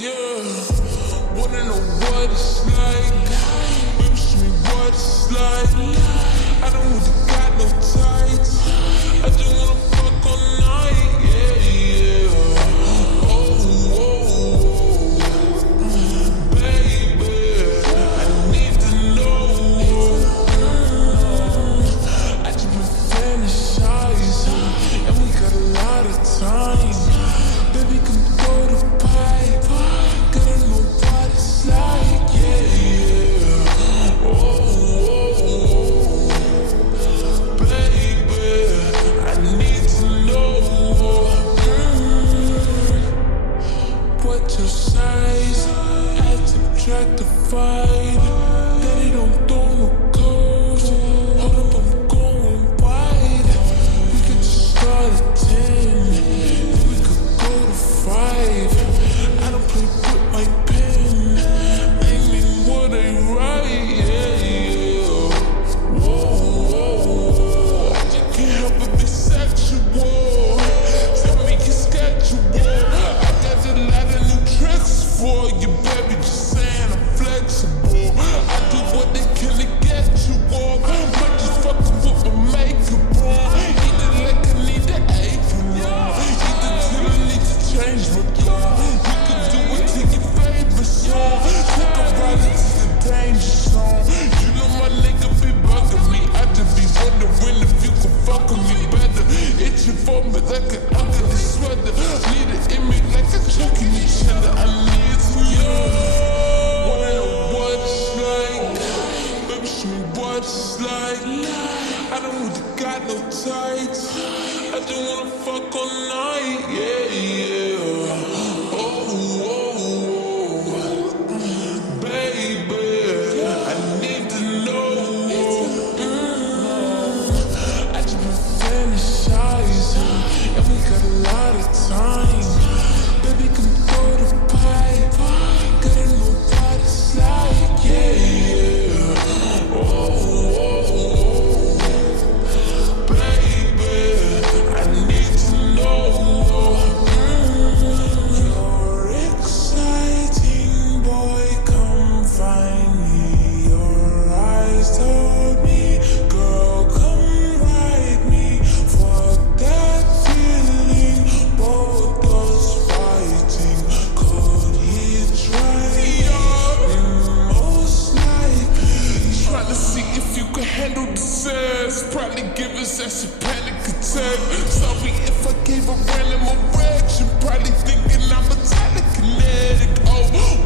Yeah, wanna know what it's like. Baby, show me what it's like. I don't really got no tights. I just wanna fuck all night. Yeah, yeah. Oh, baby, I need to know. I just been fantasizing, and we got a lot of time. Baby, come throw the pipe. Gotta know what it's like. Yeah, yeah. Oh, baby, I need to know. What's your size? I subtractified. Daddy don't throw no codes. Hold up, I'm going wide. We could just start at 10. Then we could go to 5. I don't play with my pen. Aiming what I write. Yeah, yeah. Whoa, I just can't help but be sexual. Tell me your schedule. I got a lot of new tricks for you, baby. Just saying I'm flexible. I do what they can to get you off. Might just fucking with my makeup on. Eat it like I need the apron on. Eat it till I need to change my tone. You can do it to your favorite song. Take a ride into the danger zone. You know my nigga be bugging me. I just be wondering if you can fuck with me better. Itching for me like an ugly sweater. Need an image like a choking each other. I need to know. Wanna know what it's like. Baby, show me what it's like. I don't really got no tights. I just wanna fuck all night. Yeah, yeah. Oh, baby, I need to know. I just been fantasizing, and we got a lot of time. Baby, come throw the pipe. Gotta know what it's like. Yeah, yeah. Oh, baby, I need to know. You're exciting, boy, come find me. Your eyes told me, girl, come ride me. Fuck that feeling, both us fighting. Could he try? Most likely. Trying to see if you can handle the sass. Probably give us a panic attack. Sorry if I gave a random erection. Probably thinking I'm a telekinetic. Oh,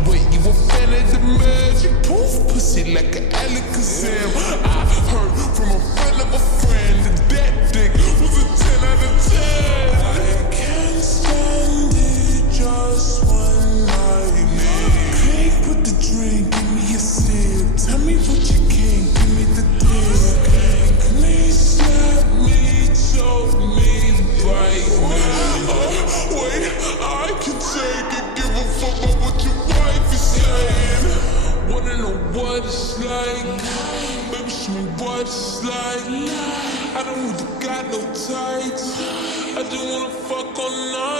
wait, you a fan of the magic? Poof, pussy like an Alakazam. I heard from a friend of a friend that that dick was a 10 out of 10. I can't stand it, just one night. Crank with the drink, give me a sip. Tell me what you can, give me the dick. Crank me, slap me, choke me right now. Wait, I can take it, give a fuck about what your wife is saying. Wanna know what it's like? Baby, show me what it's like. I don't really got no tights. I just wanna fuck all night.